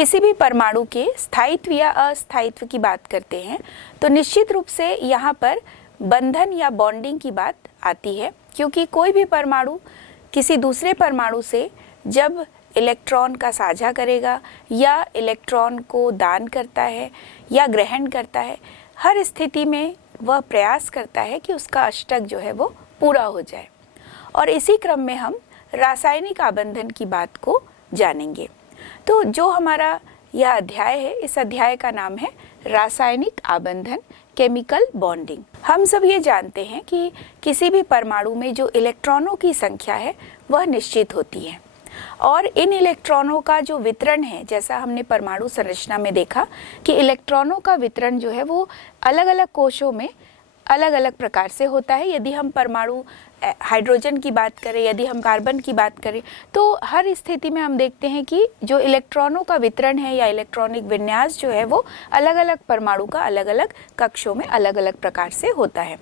किसी भी परमाणु के स्थायित्व या अस्थायित्व की बात करते हैं तो निश्चित रूप से यहाँ पर बंधन या बॉन्डिंग की बात आती है, क्योंकि कोई भी परमाणु किसी दूसरे परमाणु से जब इलेक्ट्रॉन का साझा करेगा या इलेक्ट्रॉन को दान करता है या ग्रहण करता है, हर स्थिति में वह प्रयास करता है कि उसका अष्टक जो है वो पूरा हो जाए। और इसी क्रम में हम रासायनिक आबंधन की बात को जानेंगे। तो जो हमारा यह अध्याय है, इस अध्याय का नाम है रासायनिक आबंधन, केमिकल बॉन्डिंग। हम सब ये जानते हैं कि किसी भी परमाणु में जो इलेक्ट्रॉनों की संख्या है वह निश्चित होती है और इन इलेक्ट्रॉनों का जो वितरण है, जैसा हमने परमाणु संरचना में देखा कि इलेक्ट्रॉनों का वितरण जो है वो अलग अलग कोशों में अलग अलग प्रकार से होता है। यदि हम परमाणु हाइड्रोजन की बात करें, यदि हम कार्बन की बात करें, तो हर स्थिति में हम देखते हैं कि जो इलेक्ट्रॉनों का वितरण है या इलेक्ट्रॉनिक विन्यास जो है वो अलग अलग परमाणु का अलग अलग कक्षों में अलग अलग प्रकार से होता है।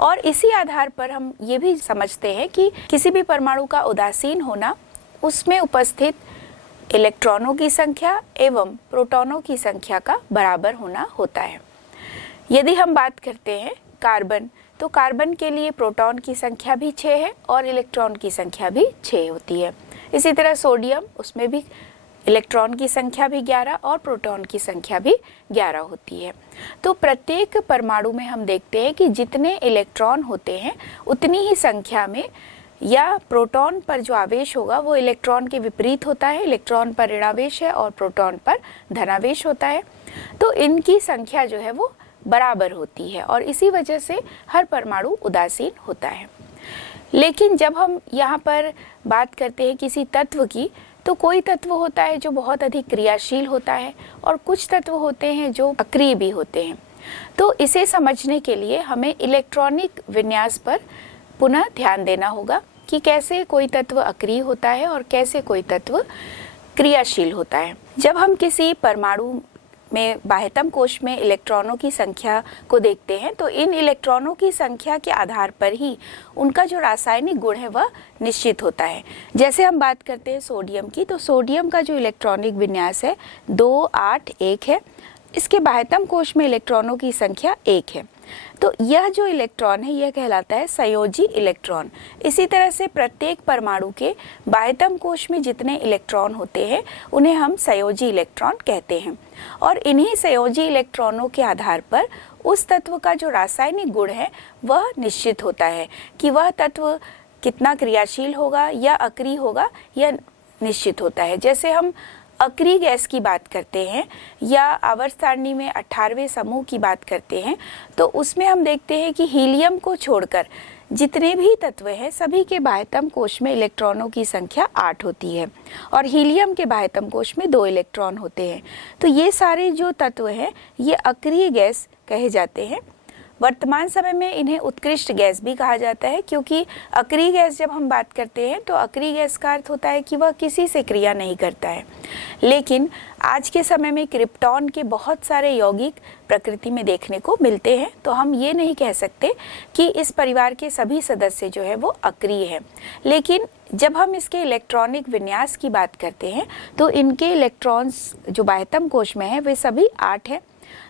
और इसी आधार पर हम ये भी समझते हैं कि किसी भी परमाणु का उदासीन होना उसमें उपस्थित इलेक्ट्रॉनों की संख्या एवं प्रोटॉनों की संख्या का बराबर होना होता है। यदि हम बात करते हैं कार्बन, तो कार्बन के लिए प्रोटॉन की संख्या भी 6 है और इलेक्ट्रॉन की संख्या भी 6 होती है। इसी तरह सोडियम, उसमें भी इलेक्ट्रॉन की संख्या भी 11 और प्रोटॉन की संख्या भी 11 होती है। तो प्रत्येक परमाणु में हम देखते हैं कि जितने इलेक्ट्रॉन होते हैं उतनी ही संख्या में या प्रोटॉन पर जो आवेश होगा वो इलेक्ट्रॉन के विपरीत होता है। इलेक्ट्रॉन पर ऋणावेश है और प्रोटॉन पर धनावेश होता है। तो इनकी संख्या जो है वो बराबर होती है और इसी वजह से हर परमाणु उदासीन होता है। लेकिन जब हम यहाँ पर बात करते हैं किसी तत्व की, तो कोई तत्व होता है जो बहुत अधिक क्रियाशील होता है और कुछ तत्व होते हैं जो अक्रिय भी होते हैं। तो इसे समझने के लिए हमें इलेक्ट्रॉनिक विन्यास पर पुनः ध्यान देना होगा कि कैसे कोई तत्व अक्रिय होता है और कैसे कोई तत्व क्रियाशील होता है। जब हम किसी परमाणु में बाह्यतम कोश में इलेक्ट्रॉनों की संख्या को देखते हैं तो इन इलेक्ट्रॉनों की संख्या के आधार पर ही उनका जो रासायनिक गुण है वह निश्चित होता है। जैसे हम बात करते हैं सोडियम की, तो सोडियम का जो इलेक्ट्रॉनिक विन्यास है 2, 8, 1 है। इसके बाह्यतम कोश में इलेक्ट्रॉनों की संख्या 1 है। तो यह जो इलेक्ट्रॉन है यह कहलाता है संयोजी इलेक्ट्रॉन। इसी तरह से प्रत्येक परमाणु के बाह्यतम कोश में जितने इलेक्ट्रॉन होते हैं उन्हें हम संयोजी इलेक्ट्रॉन कहते हैं और इन्हीं संयोजी इलेक्ट्रॉनों के आधार पर उस तत्व का जो रासायनिक गुण है वह निश्चित होता है कि वह तत्व कितना क्रियाशील होगा या अक्रिय होगा, यह निश्चित होता है। जैसे हम अक्रिय गैस की बात करते हैं या आवर्त सारणी में 18वें समूह की बात करते हैं तो उसमें हम देखते हैं कि हीलियम को छोड़कर जितने भी तत्व हैं सभी के बाह्यतम कोश में इलेक्ट्रॉनों की संख्या 8 होती है और हीलियम के बाह्यतम कोश में 2 इलेक्ट्रॉन होते हैं। तो ये सारे जो तत्व हैं ये अक्रिय गैस कहे जाते हैं। वर्तमान समय में इन्हें उत्कृष्ट गैस भी कहा जाता है, क्योंकि अक्रिय गैस जब हम बात करते हैं तो अक्रिय गैस का अर्थ होता है कि वह किसी से क्रिया नहीं करता है। लेकिन आज के समय में क्रिप्टॉन के बहुत सारे यौगिक प्रकृति में देखने को मिलते हैं, तो हम ये नहीं कह सकते कि इस परिवार के सभी सदस्य जो है वो अक्रिय है। लेकिन जब हम इसके इलेक्ट्रॉनिक विन्यास की बात करते हैं तो इनके इलेक्ट्रॉन्स जो बाह्यतम कोश में है वे सभी 8 हैं।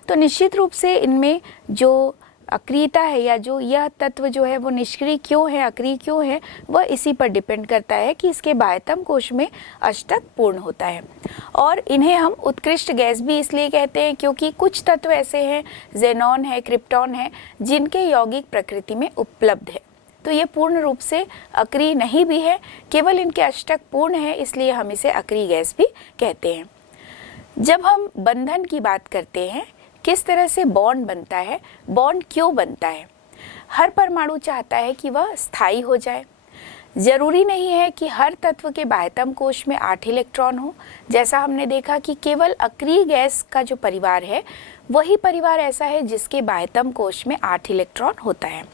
तो निश्चित रूप से इनमें जो अक्रियता है या जो यह तत्व जो है वो निष्क्रिय क्यों है, अक्रिय क्यों है, वह इसी पर डिपेंड करता है कि इसके बाह्यतम कोश में अष्टक पूर्ण होता है। और इन्हें हम उत्कृष्ट गैस भी इसलिए कहते हैं क्योंकि कुछ तत्व ऐसे हैं, ज़ेनॉन है, क्रिप्टॉन है, जिनके यौगिक प्रकृति में उपलब्ध है। तो ये पूर्ण रूप से अक्रिय नहीं भी है, केवल इनके अष्टक पूर्ण है, इसलिए हम इसे अक्रिय गैस भी कहते हैं। जब हम बंधन की बात करते हैं, किस तरह से बॉन्ड बनता है, बॉन्ड क्यों बनता है, हर परमाणु चाहता है कि वह स्थायी हो जाए। जरूरी नहीं है कि हर तत्व के बाह्यतम कोश में 8 इलेक्ट्रॉन हो। जैसा हमने देखा कि केवल अक्रिय गैस का जो परिवार है वही परिवार ऐसा है जिसके बाह्यतम कोश में 8 इलेक्ट्रॉन होता है।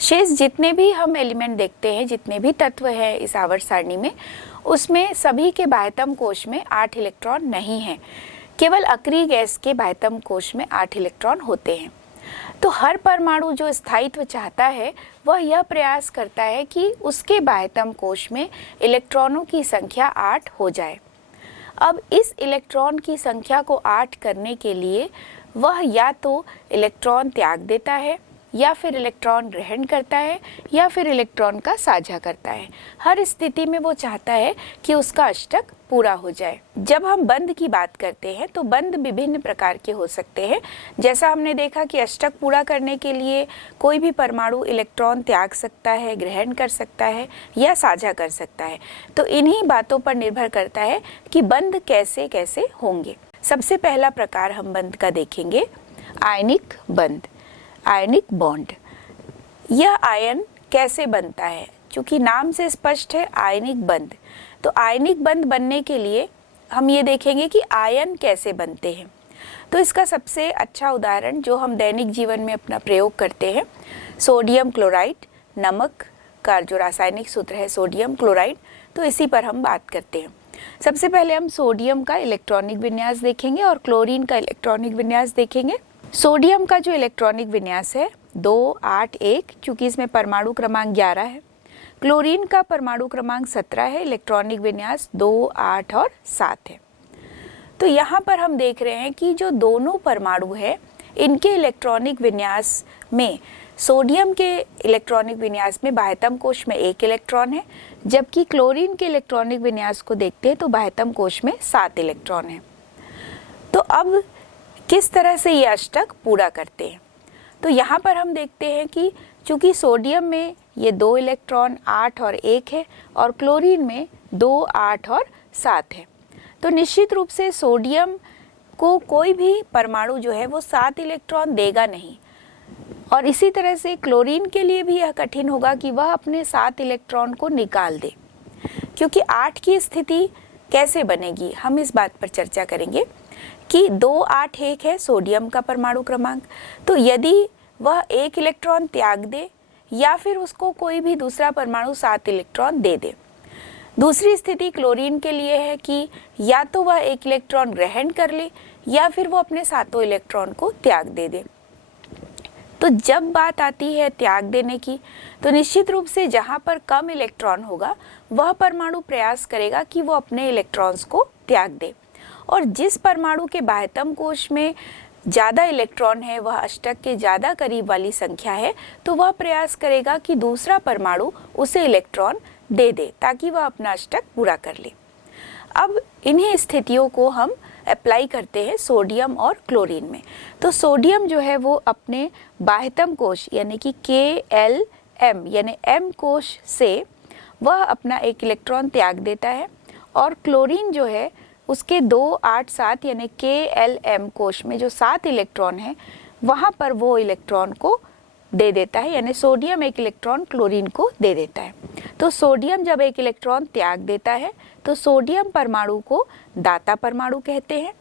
शेष जितने भी हम एलिमेंट देखते हैं, जितने भी तत्व हैं इस आवर्त सारणी में, उसमें सभी के बाह्यतम कोश में 8 इलेक्ट्रॉन नहीं है। केवल अक्रिय गैस के बाह्यतम कोश में 8 इलेक्ट्रॉन होते हैं। तो हर परमाणु जो स्थायित्व चाहता है वह यह प्रयास करता है कि उसके बाह्यतम कोश में इलेक्ट्रॉनों की संख्या 8 हो जाए। अब इस इलेक्ट्रॉन की संख्या को 8 करने के लिए वह या तो इलेक्ट्रॉन त्याग देता है, या फिर इलेक्ट्रॉन ग्रहण करता है, या फिर इलेक्ट्रॉन का साझा करता है। हर स्थिति में वो चाहता है कि उसका अष्टक पूरा हो जाए। जब हम बंध की बात करते हैं तो बंध विभिन्न प्रकार के हो सकते हैं। जैसा हमने देखा कि अष्टक पूरा करने के लिए कोई भी परमाणु इलेक्ट्रॉन त्याग सकता है, ग्रहण कर सकता है या साझा कर सकता है। तो इन्हीं बातों पर निर्भर करता है कि बंध कैसे कैसे होंगे। सबसे पहला प्रकार हम बंध का देखेंगे, आयनिक बंध, आयनिक बॉन्ड। यह आयन कैसे बनता है? क्योंकि नाम से स्पष्ट है आयनिक बंध, तो आयनिक बंध बनने के लिए हम ये देखेंगे कि आयन कैसे बनते हैं। तो इसका सबसे अच्छा उदाहरण जो हम दैनिक जीवन में अपना प्रयोग करते हैं, सोडियम क्लोराइड, नमक का जो रासायनिक सूत्र है सोडियम क्लोराइड, तो इसी पर हम बात करते हैं। सबसे पहले हम सोडियम का इलेक्ट्रॉनिक विन्यास देखेंगे और क्लोरीन का इलेक्ट्रॉनिक विन्यास देखेंगे। सोडियम का जो इलेक्ट्रॉनिक विन्यास है 2, 8, 1, क्योंकि इसमें परमाणु क्रमांक 11 है। क्लोरीन का परमाणु क्रमांक 17 है, इलेक्ट्रॉनिक विन्यास 2, 8 और 7 है। तो यहाँ पर हम देख रहे हैं कि जो दोनों परमाणु है इनके इलेक्ट्रॉनिक विन्यास में सोडियम के इलेक्ट्रॉनिक विन्यास में बाह्यतम कोश में 1 इलेक्ट्रॉन है, जबकि क्लोरीन के इलेक्ट्रॉनिक विन्यास को देखते हैं तो बाह्यतम कोश में 7 इलेक्ट्रॉन है। तो अब किस तरह से ये अष्टक पूरा करते हैं? तो यहाँ पर हम देखते हैं कि चूंकि सोडियम में ये 2 इलेक्ट्रॉन 8 और 1 है और क्लोरीन में 2, 8 और 7 है, तो निश्चित रूप से सोडियम को कोई भी परमाणु जो है वो 7 इलेक्ट्रॉन देगा नहीं, और इसी तरह से क्लोरीन के लिए भी यह कठिन होगा कि वह अपने 7 इलेक्ट्रॉन को निकाल दे। क्योंकि 8 की स्थिति कैसे बनेगी हम इस बात पर चर्चा करेंगे कि 2, 8, 1 है सोडियम का परमाणु क्रमांक, तो यदि वह 1 इलेक्ट्रॉन त्याग दे या फिर उसको कोई भी दूसरा परमाणु 7 इलेक्ट्रॉन दे दे। दूसरी स्थिति क्लोरीन के लिए है कि या तो वह 1 इलेक्ट्रॉन ग्रहण कर ले या फिर वो अपने 7 इलेक्ट्रॉन को त्याग दे दे। तो जब बात आती है त्याग देने की, तो निश्चित रूप से जहाँ पर कम इलेक्ट्रॉन होगा वह परमाणु प्रयास करेगा कि वो अपने इलेक्ट्रॉन्स को त्याग दे, और जिस परमाणु के बाह्यतम कोश में ज़्यादा इलेक्ट्रॉन है, वह अष्टक के ज़्यादा करीब वाली संख्या है, तो वह प्रयास करेगा कि दूसरा परमाणु उसे इलेक्ट्रॉन दे दे ताकि वह अपना अष्टक पूरा कर ले। अब इन्हीं स्थितियों को हम अप्लाई करते हैं सोडियम और क्लोरीन में। तो सोडियम जो है वो अपने बाह्यतम कोश यानी कि KLm यानी M कोश से वह अपना 1 इलेक्ट्रॉन त्याग देता है, और क्लोरीन जो है उसके 2, 8, 7 यानी KLm कोश में जो 7 इलेक्ट्रॉन है वहाँ पर वो इलेक्ट्रॉन को दे देता है, यानी सोडियम 1 इलेक्ट्रॉन क्लोरीन को दे देता है। तो सोडियम जब 1 इलेक्ट्रॉन त्याग देता है तो सोडियम परमाणु को दाता परमाणु कहते हैं,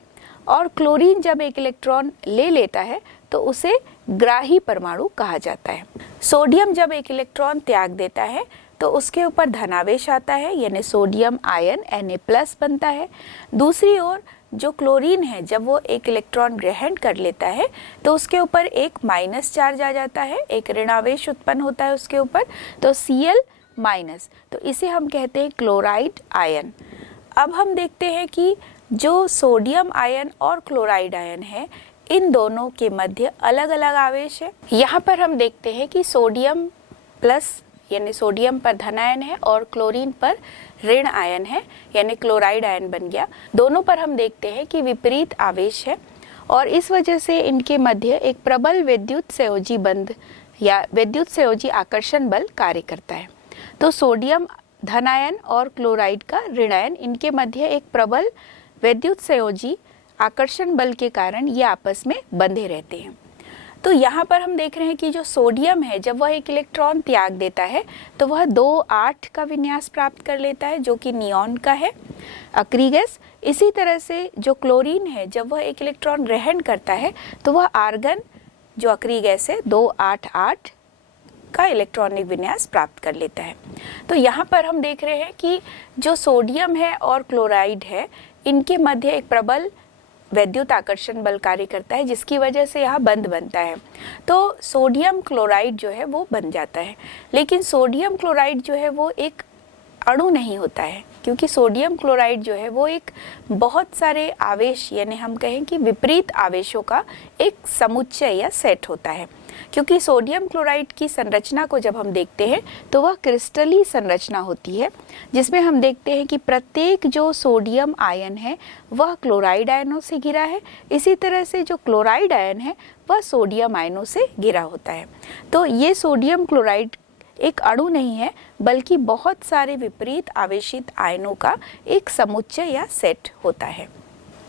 और क्लोरीन जब 1 इलेक्ट्रॉन ले लेता है तो उसे ग्राही परमाणु कहा जाता है। सोडियम जब 1 इलेक्ट्रॉन त्याग देता है तो उसके ऊपर धनावेश आता है, यानी सोडियम आयन Na+ बनता है। दूसरी ओर जो क्लोरीन है जब वो 1 इलेक्ट्रॉन ग्रहण कर लेता है तो उसके ऊपर एक माइनस चार्ज आ जाता है, एक ऋणावेश उत्पन्न होता है उसके ऊपर, तो Cl-, तो इसे हम कहते हैं क्लोराइड आयन। अब हम देखते हैं कि जो सोडियम आयन और क्लोराइड आयन है इन दोनों के मध्य अलग अलग आवेश है। यहाँ पर हम देखते हैं कि सोडियम प्लस यानी सोडियम पर धन आयन है और क्लोरीन पर ऋण आयन है, यानी क्लोराइड आयन बन गया। दोनों पर हम देखते हैं कि विपरीत आवेश है, और इस वजह से इनके मध्य एक प्रबल विद्युत संयोजी बंध या विद्युत संयोजी आकर्षण बल कार्य करता है। तो सोडियम धन आयन और क्लोराइड का ऋण आयन, इनके मध्य एक प्रबल विद्युत संयोजी आकर्षण बल के कारण ये आपस में बंधे रहते हैं। तो यहाँ पर हम देख रहे हैं कि जो सोडियम है जब वह 1 इलेक्ट्रॉन त्याग देता है तो वह 2, 8 का विन्यास प्राप्त कर लेता है जो कि नियॉन का है, अक्री गैस। इसी तरह से जो क्लोरीन है जब वह 1 इलेक्ट्रॉन ग्रहण करता है तो वह आर्गन जो अक्री गैस है 2, 8, 8 का इलेक्ट्रॉनिक विन्यास प्राप्त कर लेता है। तो यहाँ पर हम देख रहे हैं कि जो सोडियम है और क्लोराइड है इनके मध्य एक प्रबल वैद्युत आकर्षण बल कार्य करता है, जिसकी वजह से यहाँ बंध बनता है। तो सोडियम क्लोराइड जो है वो बन जाता है, लेकिन सोडियम क्लोराइड जो है वो एक अणु नहीं होता है, क्योंकि सोडियम क्लोराइड जो है वो एक बहुत सारे आवेश यानी हम कहें कि विपरीत आवेशों का एक समुच्चय या सेट होता है। क्योंकि सोडियम क्लोराइड की संरचना को जब हम देखते हैं तो वह क्रिस्टली संरचना होती है, जिसमें हम देखते हैं कि प्रत्येक जो सोडियम आयन है वह क्लोराइड आयनों से घिरा है, इसी तरह से जो क्लोराइड आयन है वह सोडियम आयनों से घिरा होता है। तो ये सोडियम क्लोराइड एक अणु नहीं है, बल्कि बहुत सारे विपरीत आवेशित आयनों का एक समुच्चय या सेट होता है।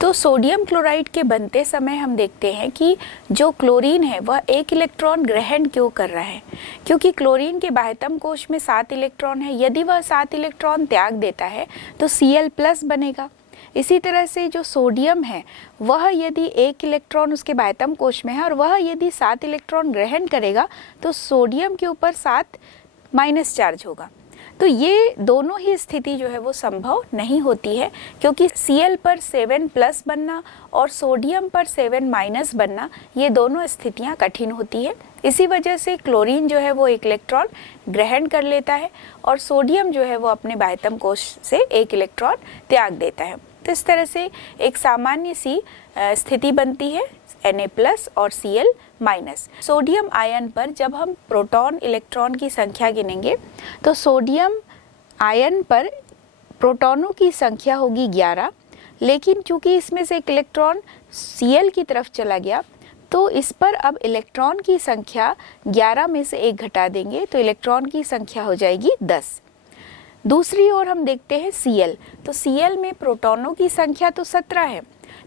तो सोडियम क्लोराइड के बनते समय हम देखते हैं कि जो क्लोरीन है वह एक इलेक्ट्रॉन ग्रहण क्यों कर रहा है, क्योंकि क्लोरीन के बाह्यतम कोश में 7 इलेक्ट्रॉन है। यदि वह 7 इलेक्ट्रॉन त्याग देता है तो Cl+ बनेगा। इसी तरह से जो सोडियम है वह यदि 1 इलेक्ट्रॉन उसके बाह्यतम कोश में है और वह यदि 7 इलेक्ट्रॉन ग्रहण करेगा तो सोडियम के ऊपर 7 माइनस चार्ज होगा। तो ये दोनों ही स्थिति जो है वो संभव नहीं होती है, क्योंकि Cl पर 7+ बनना और सोडियम पर 7- बनना, ये दोनों स्थितियां कठिन होती है। इसी वजह से क्लोरीन जो है वो 1 इलेक्ट्रॉन ग्रहण कर लेता है और सोडियम जो है वो अपने बाह्यतम कोश से 1 इलेक्ट्रॉन त्याग देता है। तो इस तरह से एक सामान्य सी स्थिति बनती है Na+ और Cl-। सोडियम आयन पर जब हम प्रोटॉन इलेक्ट्रॉन की संख्या गिनेंगे तो सोडियम आयन पर प्रोटॉनों की संख्या होगी 11, लेकिन चूंकि इसमें से 1 इलेक्ट्रॉन Cl की तरफ चला गया तो इस पर अब इलेक्ट्रॉन की संख्या 11 में से 1 घटा देंगे तो इलेक्ट्रॉन की संख्या हो जाएगी 10। दूसरी ओर हम देखते हैं Cl, तो Cl में प्रोटॉनों की संख्या तो 17 है,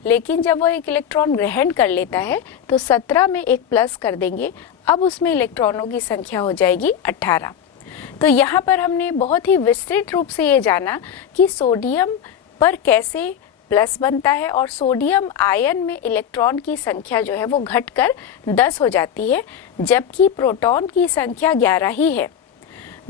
लेकिन जब वह 1 इलेक्ट्रॉन ग्रहण कर लेता है तो 17 में 1 प्लस कर देंगे, अब उसमें इलेक्ट्रॉनों की संख्या हो जाएगी 18। तो यहाँ पर हमने बहुत ही विस्तृत रूप से ये जाना कि सोडियम पर कैसे प्लस बनता है और सोडियम आयन में इलेक्ट्रॉन की संख्या जो है वो घटकर 10 हो जाती है, जबकि प्रोटॉन की संख्या 11 ही है।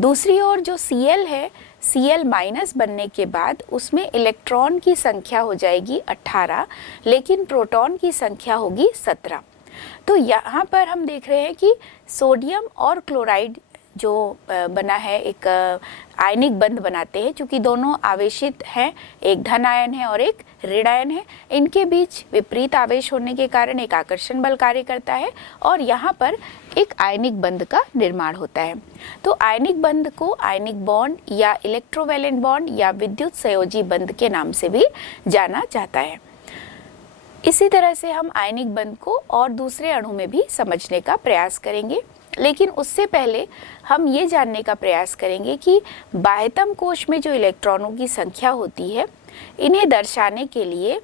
दूसरी ओर जो Cl है, Cl- बनने के बाद उसमें इलेक्ट्रॉन की संख्या हो जाएगी 18, लेकिन प्रोटॉन की संख्या होगी 17। तो यहाँ पर हम देख रहे हैं कि सोडियम और क्लोराइड जो बना है एक आयनिक बंध बनाते हैं, क्योंकि दोनों आवेशित हैं, एक धन आयन है और एक ऋण आयन है। इनके बीच विपरीत आवेश होने के कारण एक आकर्षण बल कार्य करता है और यहाँ पर एक आयनिक बंध का निर्माण होता है। तो आयनिक बंध को आयनिक बॉन्ड या इलेक्ट्रोवैलेंट बॉन्ड या विद्युत संयोजी बंध के नाम से भी जाना जाता है। इसी तरह से हम आयनिक बंध को और दूसरे अणु में भी समझने का प्रयास करेंगे, लेकिन उससे पहले हम ये जानने का प्रयास करेंगे कि बाह्यतम कोश में जो इलेक्ट्रॉनों की संख्या होती है, इन्हें दर्शाने के लिए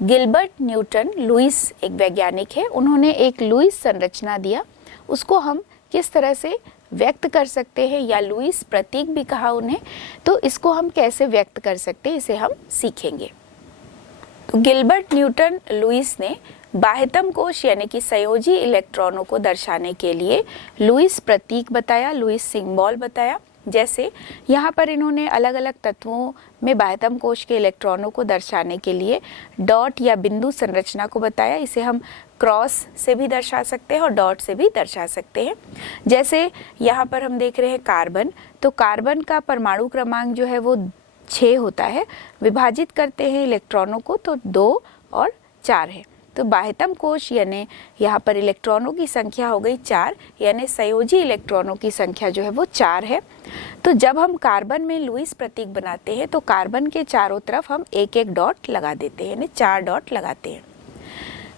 गिलबर्ट न्यूटन लुईस एक वैज्ञानिक है, उन्होंने एक लुईस संरचना दिया। उसको हम किस तरह से व्यक्त कर सकते हैं, या लुईस प्रतीक भी कहा उन्हें, तो इसको हम कैसे व्यक्त कर सकते हैं इसे हम सीखेंगे। तो गिलबर्ट न्यूटन लुईस ने बाह्यतम कोश यानी कि संयोजी इलेक्ट्रॉनों को दर्शाने के लिए लुईस प्रतीक बताया, लुईस सिंबल बताया। जैसे यहाँ पर इन्होंने अलग अलग तत्वों में बाह्यतम कोश के इलेक्ट्रॉनों को दर्शाने के लिए डॉट या बिंदु संरचना को बताया। इसे हम क्रॉस से भी दर्शा सकते हैं और डॉट से भी दर्शा सकते हैं। जैसे यहाँ पर हम देख रहे हैं कार्बन, तो कार्बन का परमाणु क्रमांक जो है वो 6 होता है। विभाजित करते हैं इलेक्ट्रॉनों को तो 2 और 4 है। तो बाह्यतम कोश यानी यहाँ पर इलेक्ट्रॉनों की संख्या हो गई 4, यानी संयोजी इलेक्ट्रॉनों की संख्या जो है वो 4 है। तो जब हम कार्बन में लुईस प्रतीक बनाते हैं तो कार्बन के चारों तरफ हम एक एक डॉट लगा देते हैं, यानी 4 डॉट लगाते हैं।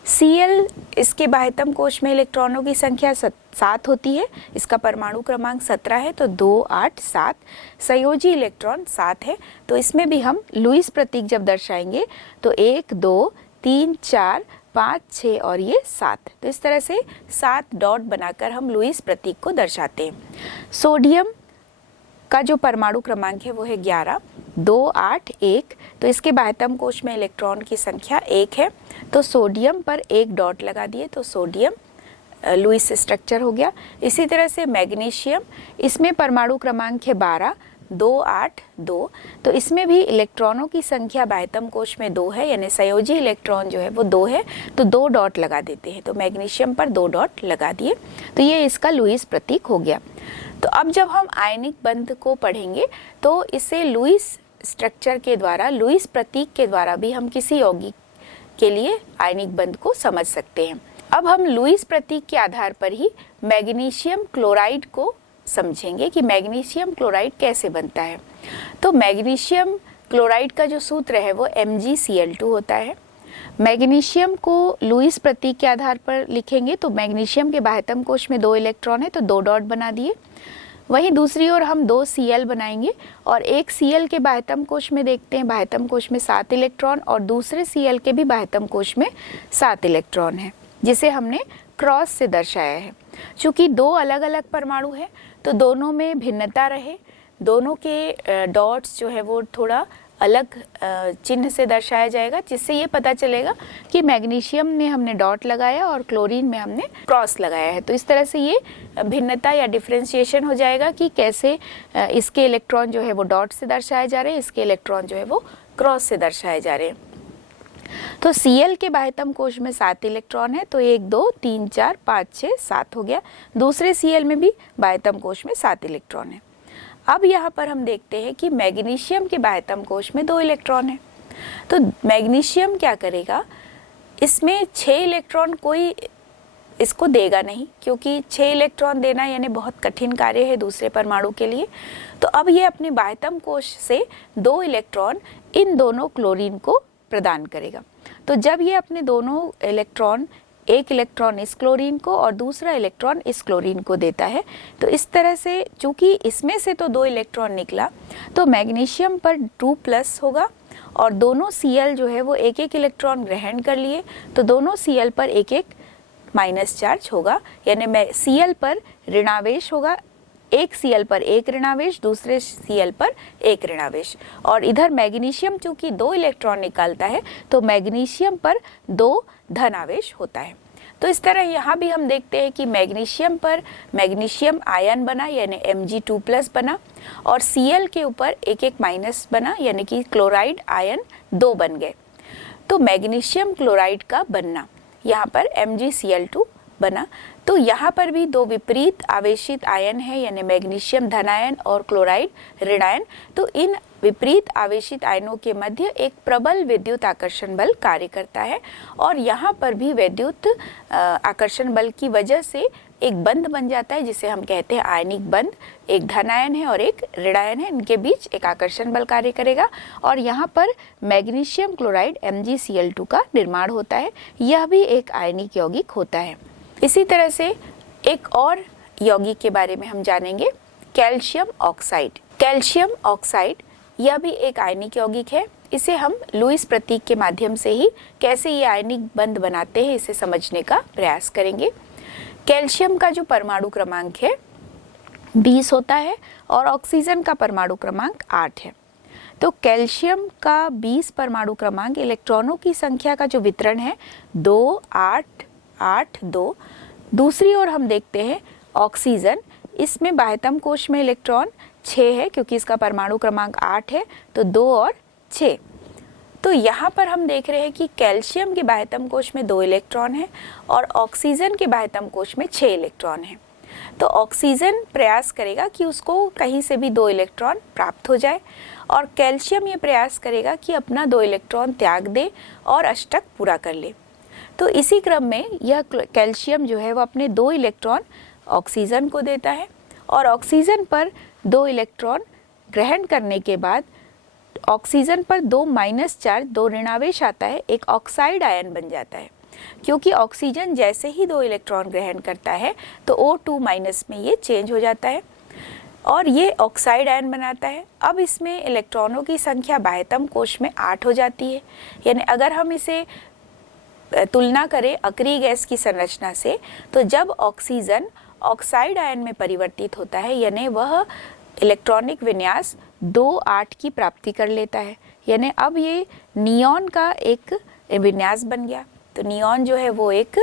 Cl इसके बाह्यतम कोश में इलेक्ट्रॉनों की संख्या 7 होती है, इसका परमाणु क्रमांक 17 है, तो 2, 8, 7 संयोजी इलेक्ट्रॉन 7 है। तो इसमें भी हम लुईस प्रतीक जब दर्शाएंगे तो 1, 2, 3, 4, 5, 6 और ये 7। तो इस तरह से 7 डॉट बनाकर हम लुईस प्रतीक को दर्शाते हैं। सोडियम का जो परमाणु क्रमांक है वो है 11, 2, 8, 1। तो इसके बाह्यतम कोश में इलेक्ट्रॉन की संख्या 1 है, तो सोडियम पर 1 डॉट लगा दिए तो सोडियम लुईस स्ट्रक्चर हो गया। इसी तरह से मैग्नीशियम, इसमें परमाणु क्रमांक है 12, 2 8 2। तो इसमें भी इलेक्ट्रॉनों की संख्या बाह्यतम कोश में 2 है, यानी संयोजी इलेक्ट्रॉन जो है वो 2 है, तो 2 डॉट लगा देते हैं। तो मैग्नीशियम पर 2 डॉट लगा दिए, तो ये इसका लुईस प्रतीक हो गया। तो अब जब हम आयनिक बंध को पढ़ेंगे तो इसे लुईस स्ट्रक्चर के द्वारा, लुईस प्रतीक के द्वारा भी हम किसी यौगिक के लिए आयनिक बंध को समझ सकते हैं। अब हम लुईस प्रतीक के आधार पर ही मैग्नीशियम क्लोराइड को समझेंगे कि मैग्नीशियम क्लोराइड कैसे बनता है। तो मैग्नीशियम क्लोराइड का जो सूत्र है वो MgCl2 होता है। मैग्नीशियम को लुईस प्रतीक के आधार पर लिखेंगे तो मैग्नीशियम के बाह्यतम कोश में 2 इलेक्ट्रॉन है, तो 2 डॉट बना दिए। वहीं दूसरी ओर हम 2 Cl बनाएंगे और एक Cl के बाह्यतम कोश में देखते हैं, बाह्यतम कोश में 7 इलेक्ट्रॉन और दूसरे Cl के भी बाह्यतम कोश में 7 इलेक्ट्रॉन है, जिसे हमने क्रॉस से दर्शाया है। चूंकि 2 अलग अलग परमाणु हैं तो दोनों में भिन्नता रहे, दोनों के डॉट्स जो है वो थोड़ा अलग चिन्ह से दर्शाया जाएगा, जिससे ये पता चलेगा कि मैग्नीशियम में हमने डॉट लगाया और क्लोरीन में हमने क्रॉस लगाया है। तो इस तरह से ये भिन्नता या डिफरेंशिएशन हो जाएगा कि कैसे इसके इलेक्ट्रॉन जो है वो डॉट से दर्शाए जा रहे हैं, इसके इलेक्ट्रॉन जो है वो क्रॉस से दर्शाए जा रहे हैं। तो Cl के बाह्यतम कोश में 7 इलेक्ट्रॉन है, तो 1 2 3 4 5 6 7 हो गया। दूसरे Cl में भी बाह्यतम कोश में 7 इलेक्ट्रॉन है। अब यहाँ पर हम देखते हैं कि मैग्नीशियम के बाह्यतम कोश में 2 इलेक्ट्रॉन है। तो मैग्नीशियम क्या करेगा, इसमें 6 इलेक्ट्रॉन कोई इसको देगा नहीं, क्योंकि 6 इलेक्ट्रॉन देना यानी बहुत कठिन कार्य है दूसरे परमाणु के लिए। तो अब ये अपने बाह्यतम कोश से 2 इलेक्ट्रॉन इन दोनों क्लोरीन को प्रदान करेगा। तो जब ये अपने दोनों इलेक्ट्रॉन, एक इलेक्ट्रॉन इस क्लोरीन को और दूसरा इलेक्ट्रॉन इस क्लोरीन को देता है, तो इस तरह से चूंकि इसमें से तो 2 इलेक्ट्रॉन निकला, तो मैग्नीशियम पर 2+ होगा और दोनों Cl जो है वो एक एक इलेक्ट्रॉन ग्रहण कर लिए, तो दोनों Cl पर एक एक माइनस चार्ज होगा, यानी Cl पर ऋणावेश होगा, एक Cl पर एक ऋणावेश, दूसरे Cl पर एक ऋणावेश। और इधर मैग्नीशियम चूंकि 2 इलेक्ट्रॉन निकालता है तो मैग्नीशियम पर 2 धनावेश होता है। तो इस तरह यहाँ भी हम देखते हैं कि मैग्नीशियम पर मैग्नीशियम आयन बना, यानी Mg2+ बना, और Cl के ऊपर एक एक माइनस बना, यानी कि क्लोराइड आयन 2 बन गए। तो मैग्नीशियम क्लोराइड का बनना, यहाँ पर MgCl2 बना। तो यहाँ पर भी 2 विपरीत आवेशित आयन है, यानी मैग्नीशियम धनायन और क्लोराइड ऋणायन। तो इन विपरीत आवेशित आयनों के मध्य एक प्रबल विद्युत आकर्षण बल कार्य करता है और यहाँ पर भी विद्युत आकर्षण बल की वजह से एक बंध बन जाता है, जिसे हम कहते हैं आयनिक बंध। एक धनायन है और एक ऋणायन है, इनके बीच एक आकर्षण बल कार्य करेगा और यहाँ पर मैग्नीशियम क्लोराइड MgCl2 का निर्माण होता है। यह भी एक आयनिक यौगिक होता है। इसी तरह से एक और यौगिक के बारे में हम जानेंगे, कैल्शियम ऑक्साइड। कैल्शियम ऑक्साइड यह भी एक आयनिक यौगिक है। इसे हम लुईस प्रतीक के माध्यम से ही कैसे ये आयनिक बंध बनाते हैं इसे समझने का प्रयास करेंगे। कैल्शियम का जो परमाणु क्रमांक है 20 होता है और ऑक्सीजन का परमाणु क्रमांक 8 है। तो कैल्शियम का 20 परमाणु क्रमांक, इलेक्ट्रॉनों की संख्या का जो वितरण है 2 8 8 2। दूसरी ओर हम देखते हैं ऑक्सीजन, इसमें बाह्यतम कोश में इलेक्ट्रॉन 6 है, क्योंकि इसका परमाणु क्रमांक 8 है, तो 2 और 6। तो यहाँ पर हम देख रहे हैं कि कैल्शियम के बाह्यतम कोश में 2 इलेक्ट्रॉन है और ऑक्सीजन के बाह्यतम कोश में 6 इलेक्ट्रॉन है। तो ऑक्सीजन प्रयास करेगा कि उसको कहीं से भी 2 इलेक्ट्रॉन प्राप्त हो जाए और कैल्शियम ये प्रयास करेगा कि अपना 2 इलेक्ट्रॉन त्याग दे और अष्टक पूरा कर ले। तो इसी क्रम में यह कैल्शियम जो है वो अपने 2 इलेक्ट्रॉन ऑक्सीजन को देता है और ऑक्सीजन पर 2 इलेक्ट्रॉन ग्रहण करने के बाद ऑक्सीजन पर 2 माइनस चार्ज, 2 ऋणावेश आता है, एक ऑक्साइड आयन बन जाता है। क्योंकि ऑक्सीजन जैसे ही 2 इलेक्ट्रॉन ग्रहण करता है तो O2 माइनस में ये चेंज हो जाता है और ये ऑक्साइड आयन बनाता है। अब इसमें इलेक्ट्रॉनों की संख्या बाह्यतम कोश में 8 हो जाती है। यानी अगर हम इसे तुलना करें अक्रिय गैस की संरचना से, तो जब ऑक्सीजन ऑक्साइड आयन में परिवर्तित होता है, यानी वह इलेक्ट्रॉनिक विन्यास 2 8 की प्राप्ति कर लेता है। यानी अब ये नियॉन का एक विन्यास बन गया। तो नियॉन जो है वो एक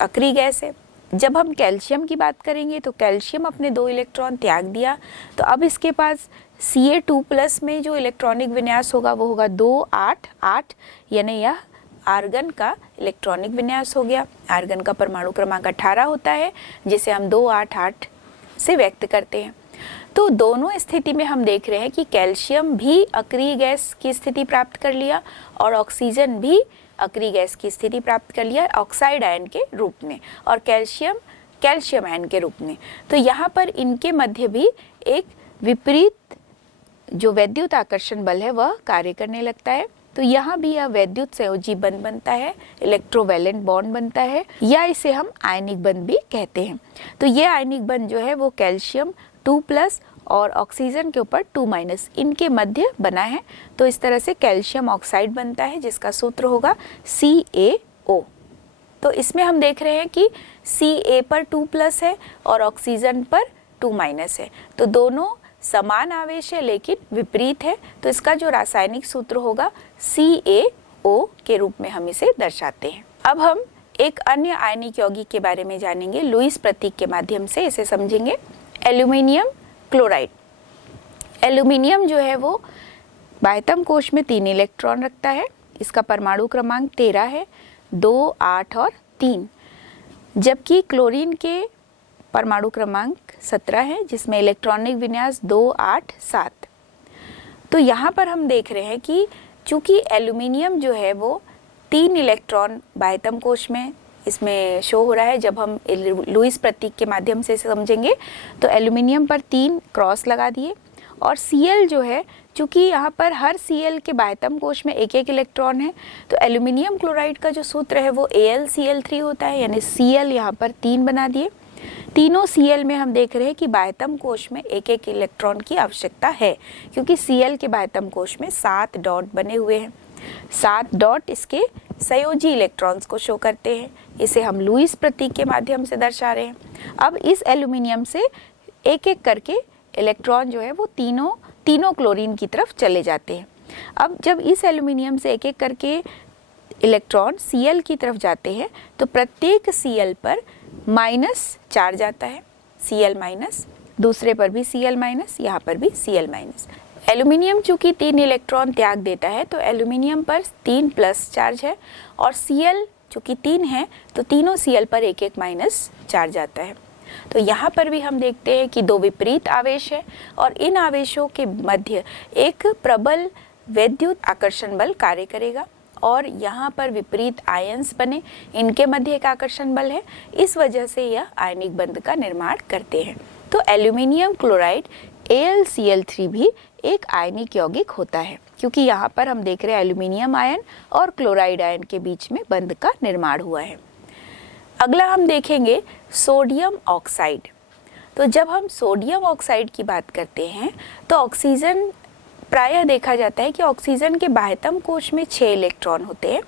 अक्रिय गैस है। जब हम कैल्शियम की बात करेंगे तो कैल्शियम अपने 2 इलेक्ट्रॉन त्याग दिया, तो अब इसके पास Ca2+ में जो इलेक्ट्रॉनिक विन्यास होगा वो होगा 2 8 8, यानी यह आर्गन का इलेक्ट्रॉनिक विन्यास हो गया। आर्गन का परमाणु क्रमांक 18 होता है, जिसे हम 2 8 8 से व्यक्त करते हैं। तो दोनों स्थिति में हम देख रहे हैं कि कैल्शियम भी अक्रिय गैस की स्थिति प्राप्त कर लिया और ऑक्सीजन भी अक्रिय गैस की स्थिति प्राप्त कर लिया ऑक्साइड आयन के रूप में, और कैल्शियम आयन के रूप में। तो यहाँ पर इनके मध्य भी एक विपरीत जो वैद्युत आकर्षण बल है वह कार्य करने लगता है। तो यहाँ भी यह वैद्युत संयोजी बंध बनता है, इलेक्ट्रोवैलेंट बॉन्ड बनता है, या इसे हम आयनिक बंध भी कहते हैं। तो ये आयनिक बंध जो है वो कैल्शियम 2+ और ऑक्सीजन के ऊपर 2- इनके मध्य बना है। तो इस तरह से कैल्शियम ऑक्साइड बनता है, जिसका सूत्र होगा CaO। तो इसमें हम देख रहे हैं कि Ca पर 2+ है और ऑक्सीजन पर 2- है, तो दोनों समान आवेश है लेकिन विपरीत है। तो इसका जो रासायनिक सूत्र होगा CaO के रूप में हम इसे दर्शाते हैं। अब हम एक अन्य आयनिक यौगिक के बारे में जानेंगे, लुईस प्रतीक के माध्यम से इसे समझेंगे। Aluminium chloride. एल्यूमिनियम जो है वो बाह्यतम कोश में 3 इलेक्ट्रॉन रखता है। इसका परमाणु क्रमांक 13 है, 2 8 और 3, जबकि क्लोरीन के परमाणु क्रमांक 17 है, जिसमें इलेक्ट्रॉनिक विन्यास 2 8 7। तो यहाँ पर हम देख रहे हैं कि चूंकि एल्यूमिनियम जो है वो 3 इलेक्ट्रॉन बाह्यतम कोश में इसमें शो हो रहा है। जब हम लुईस प्रतीक के माध्यम से समझेंगे तो एल्यूमिनियम पर 3 क्रॉस लगा दिए, और Cl जो है, चूंकि यहाँ पर हर Cl के बाह्यतम कोश में एक इलेक्ट्रॉन है, तो एल्यूमिनियम क्लोराइड का जो सूत्र है वो AlCl3 होता है, यानी Cl यहाँ पर 3 बना दिए। तीनों Cl में हम देख रहे हैं कि बाह्यतम कोश में एक इलेक्ट्रॉन की आवश्यकता है, क्योंकि Cl के बाह्यतम कोश में 7 डॉट बने हुए हैं। 7 डॉट इसके संयोजी इलेक्ट्रॉन्स को शो करते हैं। इसे हम लुईस प्रतीक के माध्यम से दर्शा रहे हैं। अब इस एल्यूमिनियम से एक करके इलेक्ट्रॉन जो है वो तीनों क्लोरीन की तरफ चले जाते हैं। अब जब इस एल्यूमिनियम से एक करके इलेक्ट्रॉन Cl की तरफ जाते हैं, तो प्रत्येक Cl पर माइनस चार्ज आता है, Cl-, दूसरे पर भी Cl-, यहाँ पर भी Cl-। एल्यूमिनियम चूंकि 3 इलेक्ट्रॉन त्याग देता है, तो एल्यूमिनियम पर 3+ चार्ज है, और Cl चूंकि 3 है तो तीनों Cl पर एक माइनस चार्ज आता है। तो यहाँ पर भी हम देखते हैं कि 2 विपरीत आवेश है, और इन आवेशों के मध्य एक प्रबल वैद्युत आकर्षण बल कार्य करेगा, और यहाँ पर विपरीत आयंस बने, इनके मध्य एक आकर्षण बल है। इस वजह से यह आयनिक बंध का निर्माण करते हैं। तो एल्यूमिनियम क्लोराइड AlCl3 भी एक आयनिक यौगिक होता है, क्योंकि यहाँ पर हम देख रहे हैं एल्यूमिनियम आयन और क्लोराइड आयन के बीच में बंध का निर्माण हुआ है। अगला हम देखेंगे सोडियम ऑक्साइड। तो जब हम सोडियम ऑक्साइड की बात करते हैं तो ऑक्सीजन, प्रायः देखा जाता है कि ऑक्सीजन के बाह्यतम कोश में 6 इलेक्ट्रॉन होते हैं।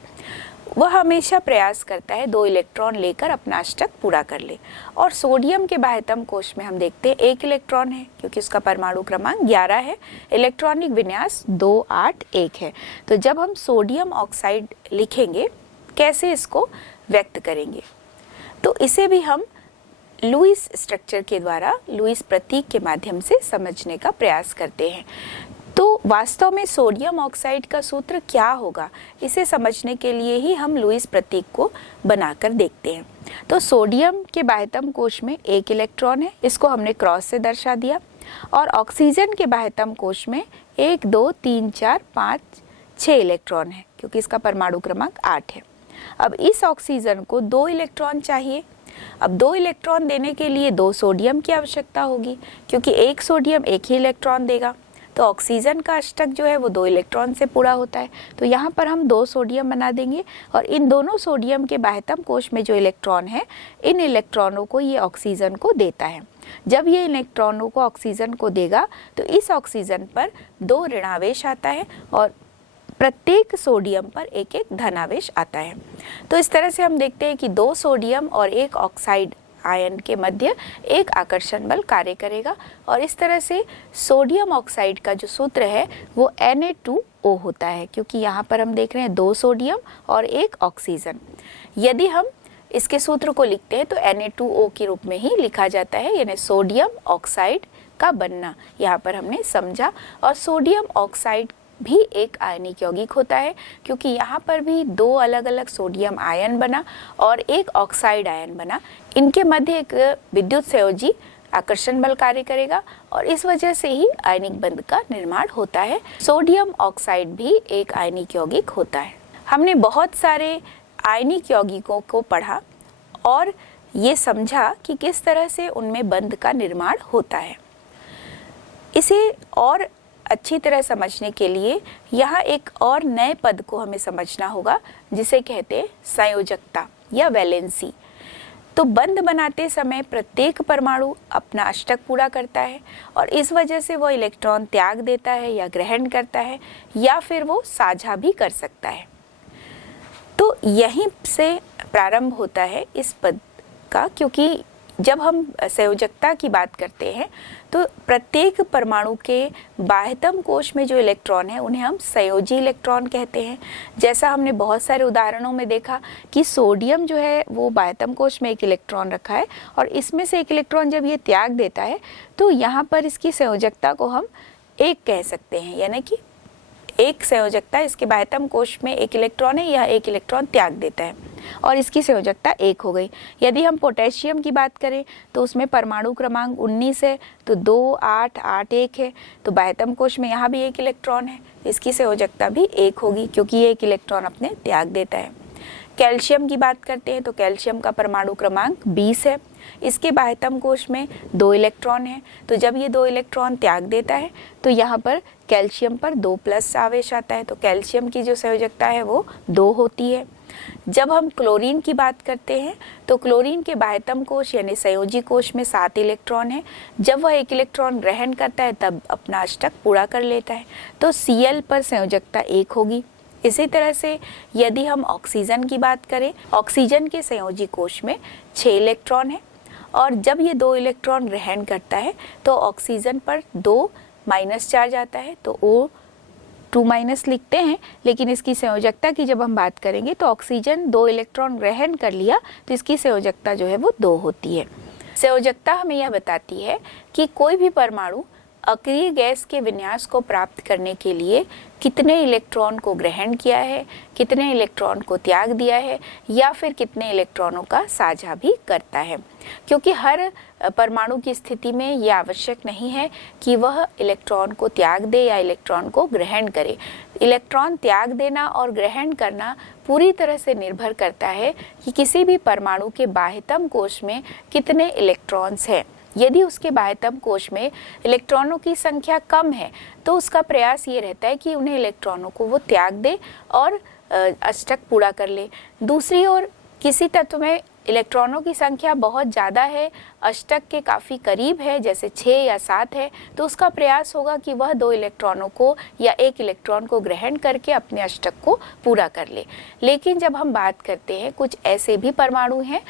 वह हमेशा प्रयास करता है 2 इलेक्ट्रॉन लेकर अपना अष्टक पूरा कर ले, और सोडियम के बाह्यतम कोश में हम देखते हैं 1 इलेक्ट्रॉन है, क्योंकि उसका परमाणु क्रमांक 11 है, इलेक्ट्रॉनिक विन्यास 2 8 1 है। तो जब हम सोडियम ऑक्साइड लिखेंगे, कैसे इसको व्यक्त करेंगे, तो इसे भी हम लुईस स्ट्रक्चर के द्वारा, लुईस प्रतीक के माध्यम से समझने का प्रयास करते हैं। तो वास्तव में सोडियम ऑक्साइड का सूत्र क्या होगा, इसे समझने के लिए ही हम लुईस प्रतीक को बनाकर देखते हैं। तो सोडियम के बाह्यतम कोश में 1 इलेक्ट्रॉन है, इसको हमने क्रॉस से दर्शा दिया, और ऑक्सीजन के बाह्यतम कोश में 1 2 3 4 5 6 इलेक्ट्रॉन है, क्योंकि इसका परमाणु क्रमांक 8 है। अब इस ऑक्सीजन को 2 इलेक्ट्रॉन चाहिए। अब 2 इलेक्ट्रॉन देने के लिए 2 सोडियम की आवश्यकता होगी, क्योंकि 1 सोडियम 1 ही इलेक्ट्रॉन देगा। तो ऑक्सीजन का अष्टक जो है वो 2 इलेक्ट्रॉन से पूरा होता है। तो यहाँ पर हम 2 सोडियम बना देंगे, और इन दोनों सोडियम के बाह्यतम कोश में जो इलेक्ट्रॉन है, इन इलेक्ट्रॉनों को ये ऑक्सीजन को देता है। जब ये इलेक्ट्रॉनों को ऑक्सीजन को देगा तो इस ऑक्सीजन पर 2 ऋणावेश आता है, और प्रत्येक सोडियम पर एक धनावेश आता है। तो इस तरह से हम देखते हैं कि 2 सोडियम और 1 ऑक्साइड आयन के मध्य एक आकर्षण बल कार्य करेगा, और इस तरह से सोडियम ऑक्साइड का जो सूत्र है वो Na2O होता है, क्योंकि यहाँ पर हम देख रहे हैं 2 सोडियम और 1 ऑक्सीजन। यदि हम इसके सूत्र को लिखते हैं तो Na2O के रूप में ही लिखा जाता है, यानी सोडियम ऑक्साइड का बनना यहाँ पर हमने समझा। और सोडियम ऑक्साइड भी एक आयनिक यौगिक होता है, क्योंकि यहाँ पर भी दो अलग अलग सोडियम आयन बना और एक ऑक्साइड आयन बना। इनके मध्य एक विद्युत संयोजी आकर्षण बल कार्य करेगा और इस वजह से ही आयनिक बंध का निर्माण होता है। सोडियम ऑक्साइड भी एक आयनिक यौगिक होता है। हमने बहुत सारे आयनिक यौगिकों को पढ़ा और ये समझा कि किस तरह से उनमें बंध का निर्माण होता है। इसे और अच्छी तरह समझने के लिए यहाँ एक और नए पद को हमें समझना होगा, जिसे कहते हैं संयोजकता या वैलेंसी। तो बंध बनाते समय प्रत्येक परमाणु अपना अष्टक पूरा करता है और इस वजह से वो इलेक्ट्रॉन त्याग देता है या ग्रहण करता है या फिर वो साझा भी कर सकता है। तो यहीं से प्रारंभ होता है इस पद का, क्योंकि जब हम संयोजकता की बात करते हैं तो प्रत्येक परमाणु के बाह्यतम कोश में जो इलेक्ट्रॉन है उन्हें हम संयोजी इलेक्ट्रॉन कहते हैं। जैसा हमने बहुत सारे उदाहरणों में देखा कि सोडियम जो है वो बाह्यतम कोश में एक इलेक्ट्रॉन रखा है और इसमें से एक इलेक्ट्रॉन जब ये त्याग देता है तो यहाँ पर इसकी संयोजकता को हम एक कह सकते हैं, यानी कि एक संयोजकता, इसके बाह्यतम कोश में एक इलेक्ट्रॉन है, यह एक इलेक्ट्रॉन त्याग देता है और इसकी संयोजकता एक हो गई। यदि हम पोटेशियम की बात करें तो उसमें परमाणु क्रमांक 19 है, तो 2, 8, 8, 1 है, तो बाह्यतम कोश में यहाँ भी एक इलेक्ट्रॉन है, इसकी संयोजकता भी एक होगी क्योंकि ये एक इलेक्ट्रॉन अपने त्याग देता है। कैल्शियम की बात करते हैं तो कैल्शियम का परमाणु क्रमांक 20 है, इसके बाह्यतम कोश में 2 इलेक्ट्रॉन हैं, तो जब ये 2 इलेक्ट्रॉन त्याग देता है तो यहाँ पर कैल्शियम पर 2+ आवेश आता है, तो कैल्शियम की जो संयोजकता है वो 2 होती है। जब हम क्लोरीन की बात करते हैं तो क्लोरीन के बाह्यतम कोश यानी संयोजी कोश में 7 इलेक्ट्रॉन है, जब वह एक इलेक्ट्रॉन ग्रहण करता है तब अपना अष्टक पूरा कर लेता है, तो Cl पर संयोजकता 1 होगी। इसी तरह से यदि हम ऑक्सीजन की बात करें, ऑक्सीजन के संयोजी कोश में 6 इलेक्ट्रॉन है और जब ये 2 इलेक्ट्रॉन ग्रहण करता है तो ऑक्सीजन पर 2 माइनस चार्ज आता है, तो O2- लिखते हैं, लेकिन इसकी संयोजकता की जब हम बात करेंगे तो ऑक्सीजन 2 इलेक्ट्रॉन ग्रहण कर लिया तो इसकी संयोजकता जो है वो 2 होती है। संयोजकता हमें यह बताती है कि कोई भी परमाणु अक्रिय गैस के विन्यास को प्राप्त करने के लिए कितने इलेक्ट्रॉन को ग्रहण किया है, कितने इलेक्ट्रॉन को त्याग दिया है या फिर कितने इलेक्ट्रॉनों का साझा भी करता है, क्योंकि हर परमाणु की स्थिति में यह आवश्यक नहीं है कि वह इलेक्ट्रॉन को त्याग दे या इलेक्ट्रॉन को ग्रहण करे। इलेक्ट्रॉन त्याग देना और ग्रहण करना पूरी तरह से निर्भर करता है कि किसी भी परमाणु के बाह्यतम कोश में कितने इलेक्ट्रॉन्स हैं। यदि उसके बाह्यतम कोश में इलेक्ट्रॉनों की संख्या कम है तो उसका प्रयास ये रहता है कि उन्हें इलेक्ट्रॉनों को वो त्याग दे और अष्टक पूरा कर ले। दूसरी ओर किसी तत्व में इलेक्ट्रॉनों की संख्या बहुत ज़्यादा है, अष्टक के काफ़ी करीब है, जैसे 6 या 7 है, तो उसका प्रयास होगा कि वह 2 इलेक्ट्रॉनों को या 1 इलेक्ट्रॉन को ग्रहण करके अपने अष्टक को पूरा कर ले। लेकिन जब हम बात करते हैं कुछ ऐसे भी परमाणु हैं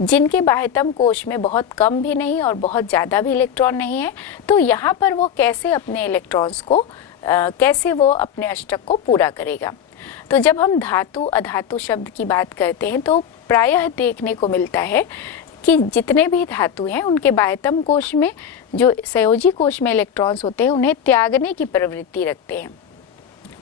जिनके बाह्यतम कोश में बहुत कम भी नहीं और बहुत ज़्यादा भी इलेक्ट्रॉन नहीं है, तो यहाँ पर वो कैसे अपने इलेक्ट्रॉन्स को कैसे वो अपने अष्टक को पूरा करेगा। तो जब हम धातु अधातु शब्द की बात करते हैं तो प्रायः देखने को मिलता है कि जितने भी धातु हैं उनके बाह्यतम कोश में जो संयोजी कोश में इलेक्ट्रॉन्स होते हैं उन्हें त्यागने की प्रवृत्ति रखते हैं।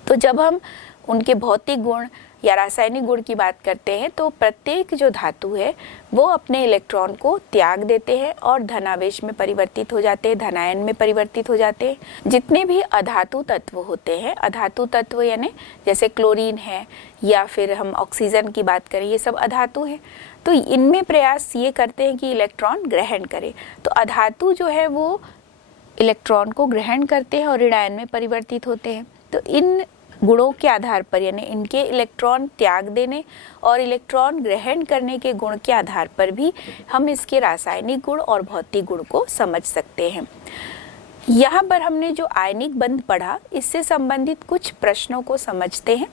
तो जब हम उनके भौतिक गुण या रासायनिक गुण की बात करते हैं तो प्रत्येक जो धातु है वो अपने इलेक्ट्रॉन को त्याग देते हैं और धनावेश में परिवर्तित हो जाते हैं, धनायन में परिवर्तित हो जाते हैं। जितने भी अधातु तत्व होते हैं, अधातु तत्व यानी जैसे क्लोरीन है या फिर हम ऑक्सीजन की बात करें, ये सब अधातु हैं, तो इनमें प्रयास ये करते हैं कि इलेक्ट्रॉन ग्रहण करे। तो अधातु जो है वो इलेक्ट्रॉन को ग्रहण करते हैं और ऋणायन में परिवर्तित होते हैं। तो इन गुणों के आधार पर यानी इनके इलेक्ट्रॉन त्याग देने और इलेक्ट्रॉन ग्रहण करने के गुण के आधार पर भी हम इसके रासायनिक गुण और भौतिक गुण को समझ सकते हैं। यहाँ पर हमने जो आयनिक बंध पढ़ा इससे संबंधित कुछ प्रश्नों को समझते हैं।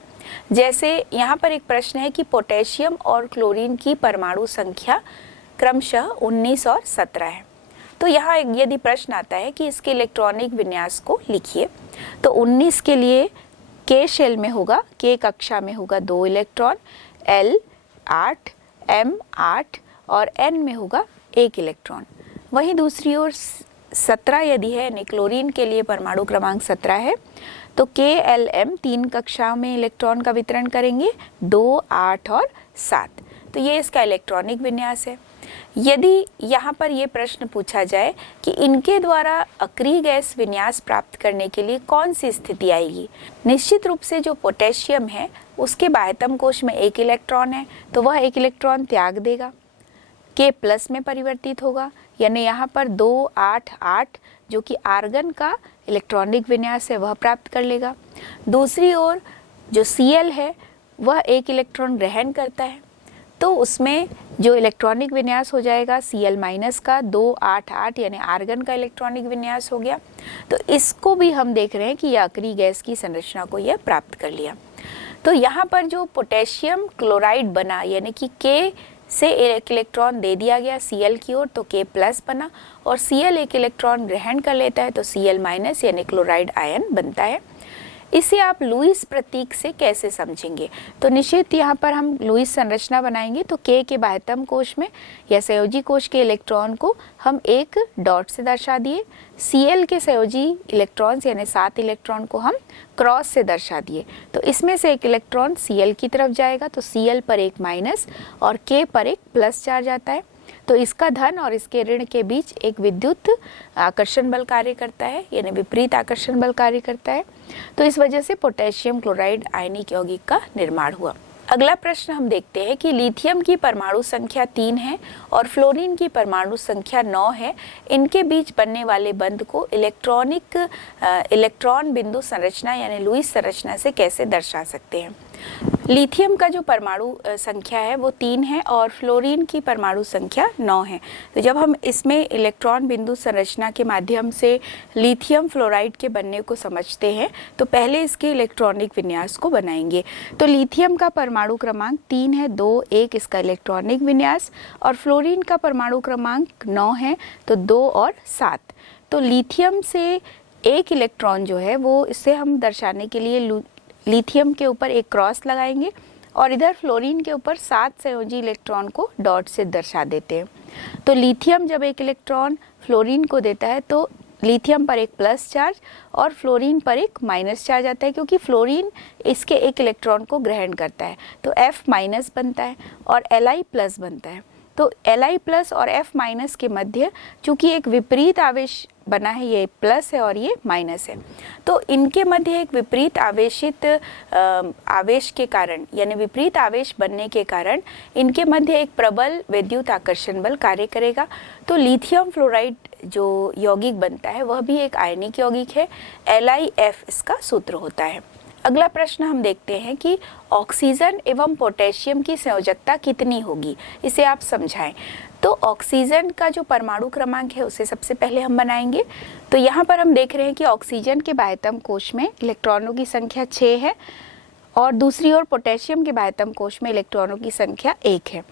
जैसे यहाँ पर एक प्रश्न है कि पोटेशियम और क्लोरीन की परमाणु संख्या क्रमशः 19 और 17 है। तो यहाँ यदि प्रश्न आता है कि इसके इलेक्ट्रॉनिक विन्यास को लिखिए, तो 19 के लिए K शेल में होगा, K कक्षा में होगा 2 इलेक्ट्रॉन, L 8, m 8 और n में होगा 1 इलेक्ट्रॉन। वहीं दूसरी ओर 17 यदि है, यानी क्लोरीन के लिए परमाणु क्रमांक 17 है, तो KLm 3 कक्षाओं में इलेक्ट्रॉन का वितरण करेंगे, 2, 8 और 7। तो ये इसका इलेक्ट्रॉनिक विन्यास है। यदि यहाँ पर ये प्रश्न पूछा जाए कि इनके द्वारा अक्रिय गैस विन्यास प्राप्त करने के लिए कौन सी स्थिति आएगी, निश्चित रूप से जो पोटेशियम है उसके बाह्यतम कोश में 1 इलेक्ट्रॉन है, तो वह 1 इलेक्ट्रॉन त्याग देगा, K+ में परिवर्तित होगा, यानी यहाँ पर 2, 8, 8 जो कि आर्गन का इलेक्ट्रॉनिक विन्यास है वह प्राप्त कर लेगा। दूसरी ओर जो Cl है वह 1 इलेक्ट्रॉन ग्रहण करता है, तो उसमें जो इलेक्ट्रॉनिक विन्यास हो जाएगा Cl- का 2, 8, 8 यानी आर्गन का इलेक्ट्रॉनिक विन्यास हो गया। तो इसको भी हम देख रहे हैं कि यह अक्रिय गैस की संरचना को यह प्राप्त कर लिया। तो यहाँ पर जो पोटेशियम क्लोराइड बना, यानी कि K से 1 इलेक्ट्रॉन दे दिया गया Cl की ओर, तो K+ बना, और Cl 1 इलेक्ट्रॉन ग्रहण कर लेता है तो Cl- यानी क्लोराइड आयन बनता है। इसे आप लुईस प्रतीक से कैसे समझेंगे, तो निश्चित यहाँ पर हम लुईस संरचना बनाएंगे। तो K के बाह्यतम कोश में या संयोजी कोश के इलेक्ट्रॉन को हम एक डॉट से दर्शा दिए, Cl के संयोजी इलेक्ट्रॉन्स यानी 7 इलेक्ट्रॉन को हम क्रॉस से दर्शा दिए। तो इसमें से 1 इलेक्ट्रॉन Cl की तरफ जाएगा, तो Cl पर 1 माइनस और K पर 1 प्लस चार्ज आता है। तो इसका धन और इसके ऋण के बीच एक विद्युत आकर्षण बल कार्य करता है, यानी विपरीत आकर्षण बल कार्य करता है। तो इस वजह से पोटेशियम क्लोराइड आयनिक यौगिक का निर्माण हुआ। अगला प्रश्न हम देखते हैं कि लिथियम की परमाणु संख्या 3 है और फ्लोरीन की परमाणु संख्या 9 है, इनके बीच बनने वाले बंध को इलेक्ट्रॉन बिंदु संरचना यानी लुईस संरचना से कैसे दर्शा सकते हैं। लिथियम का जो परमाणु संख्या है वो 3 है और फ्लोरीन की परमाणु संख्या 9 है। तो जब हम इसमें इलेक्ट्रॉन बिंदु संरचना के माध्यम से लिथियम फ्लोराइड के बनने को समझते हैं, तो पहले इसके इलेक्ट्रॉनिक विन्यास को बनाएंगे। तो लिथियम का परमाणु क्रमांक 3 है, 2, 1 इसका इलेक्ट्रॉनिक विन्यास, और फ्लोरीन का परमाणु क्रमांक 9 है, तो 2 और 7। तो लिथियम से 1 इलेक्ट्रॉन जो है वो इसे हम दर्शाने के लिए लिथियम के ऊपर एक क्रॉस लगाएंगे और इधर फ्लोरीन के ऊपर 7 संयोजी इलेक्ट्रॉन को डॉट से दर्शा देते हैं। तो लिथियम जब 1 इलेक्ट्रॉन फ्लोरीन को देता है तो लिथियम पर 1 प्लस चार्ज और फ्लोरीन पर 1 माइनस चार्ज आता है, क्योंकि फ्लोरीन इसके 1 इलेक्ट्रॉन को ग्रहण करता है, तो F- बनता है और Li+ बनता है। तो Li+ और F- के मध्य चूंकि एक विपरीत आवेश बना है, ये प्लस है और ये माइनस है, तो इनके मध्य एक विपरीत आवेशित आवेश के कारण यानी विपरीत आवेश बनने के कारण इनके मध्य एक प्रबल विद्युत आकर्षण बल कार्य करेगा। तो लिथियम फ्लोराइड जो यौगिक बनता है वह भी एक आयनिक यौगिक है, LiF इसका सूत्र होता है। अगला प्रश्न हम देखते हैं कि ऑक्सीजन एवं पोटेशियम की संयोजकता कितनी होगी, इसे आप समझाएं। तो ऑक्सीजन का जो परमाणु क्रमांक है उसे सबसे पहले हम बनाएंगे। तो यहाँ पर हम देख रहे हैं कि ऑक्सीजन के बाह्यतम कोश में इलेक्ट्रॉनों की संख्या 6 है और दूसरी ओर पोटेशियम के बाह्यतम कोश में इलेक्ट्रॉनों की संख्या 1 है।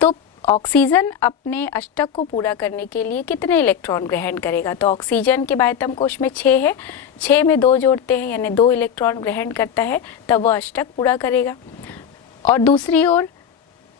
तो ऑक्सीजन अपने अष्टक को पूरा करने के लिए कितने इलेक्ट्रॉन ग्रहण करेगा, तो ऑक्सीजन के बाह्यतम कोश में 6 है, 6 में 2 जोड़ते हैं यानी 2 इलेक्ट्रॉन ग्रहण करता है, तब वह अष्टक पूरा करेगा। और दूसरी ओर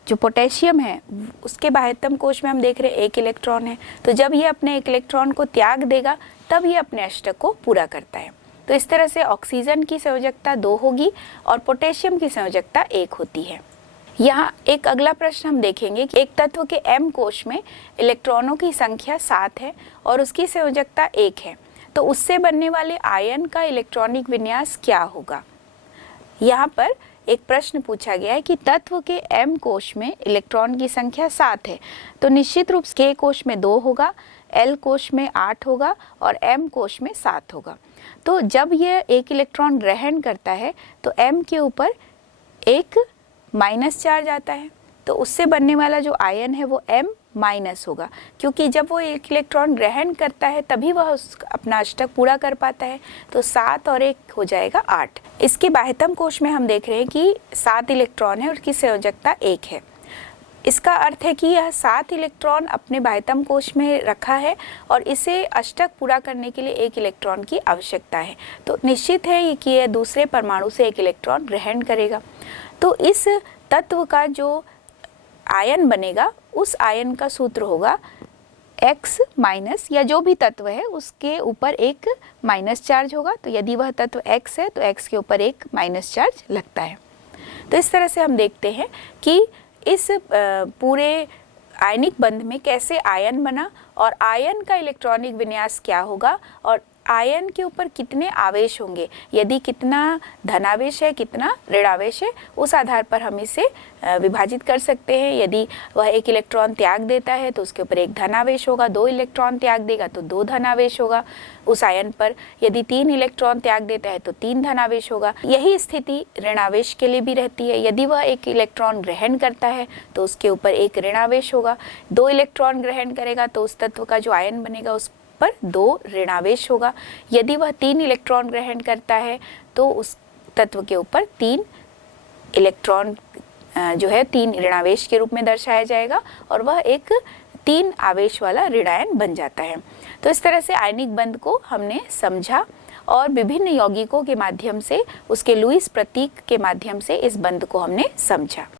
जो पोटेशियम है उसके बाह्यतम कोश में हम देख रहे हैं 1 इलेक्ट्रॉन है, तो जब ये अपने 1 इलेक्ट्रॉन को त्याग देगा तब ये अपने अष्टक को पूरा करता है। तो इस तरह से ऑक्सीजन की संयोजकता 2 होगी और पोटेशियम की संयोजकता 1 होती है। यहाँ एक अगला प्रश्न हम देखेंगे कि एक तत्व के M कोश में इलेक्ट्रॉनों की संख्या 7 है और उसकी संयोजकता 1 है, तो उससे बनने वाले आयन का इलेक्ट्रॉनिक विन्यास क्या होगा। यहाँ पर एक प्रश्न पूछा गया है कि तत्व के M कोश में इलेक्ट्रॉन की संख्या 7 है, तो निश्चित रूप से K कोश में 2 होगा, L कोश में 8 होगा और M कोश में 7 होगा। तो जब यह 1 इलेक्ट्रॉन ग्रहण करता है तो M के ऊपर एक माइनस चार्ज आता है, तो उससे बनने वाला जो आयन है वो M- होगा, क्योंकि जब वो 1 इलेक्ट्रॉन ग्रहण करता है तभी वह अपना अष्टक पूरा कर पाता है। तो 7 और 1 हो जाएगा 8। इसके बाह्यतम कोश में हम देख रहे हैं कि 7 इलेक्ट्रॉन है और उसकी संयोजकता 1 है। इसका अर्थ है कि यह 7 इलेक्ट्रॉन अपने बाह्यतम कोश में रखा है और इसे अष्टक पूरा करने के लिए 1 इलेक्ट्रॉन की आवश्यकता है। तो निश्चित है कि यह दूसरे परमाणु से 1 इलेक्ट्रॉन ग्रहण करेगा। तो इस तत्व का जो आयन बनेगा उस आयन का सूत्र होगा X माइनस, या जो भी तत्व है उसके ऊपर एक माइनस चार्ज होगा। तो यदि वह तत्व X है तो X के ऊपर एक माइनस चार्ज लगता है। तो इस तरह से हम देखते हैं कि इस पूरे आयनिक बंध में कैसे आयन बना और आयन का इलेक्ट्रॉनिक विन्यास क्या होगा और आयन के ऊपर कितने आवेश होंगे, यदि कितना धनावेश है कितना ऋणावेश है, उस आधार पर हम इसे विभाजित कर सकते हैं। यदि वह एक इलेक्ट्रॉन त्याग देता है तो उसके ऊपर एक धनावेश होगा, 2 इलेक्ट्रॉन त्याग देगा तो 2 धनावेश होगा उस आयन पर। यदि 3 इलेक्ट्रॉन त्याग देता है तो 3 धनावेश होगा। यही स्थिति ऋणावेश के लिए भी रहती है। यदि वह एक इलेक्ट्रॉन ग्रहण करता है तो उसके ऊपर एक ऋणावेश होगा। 2 इलेक्ट्रॉन ग्रहण करेगा तो उस तत्व का जो आयन बनेगा उस पर 2 ऋणावेश होगा। यदि वह 3 इलेक्ट्रॉन ग्रहण करता है तो उस तत्व के ऊपर 3 इलेक्ट्रॉन जो है 3 ऋणावेश के रूप में दर्शाया जाएगा और वह एक 3 आवेश वाला ऋणायन बन जाता है। तो इस तरह से आयनिक बंध को हमने समझा और विभिन्न यौगिकों के माध्यम से, उसके लुईस प्रतीक के माध्यम से इस बंध को हमने समझा।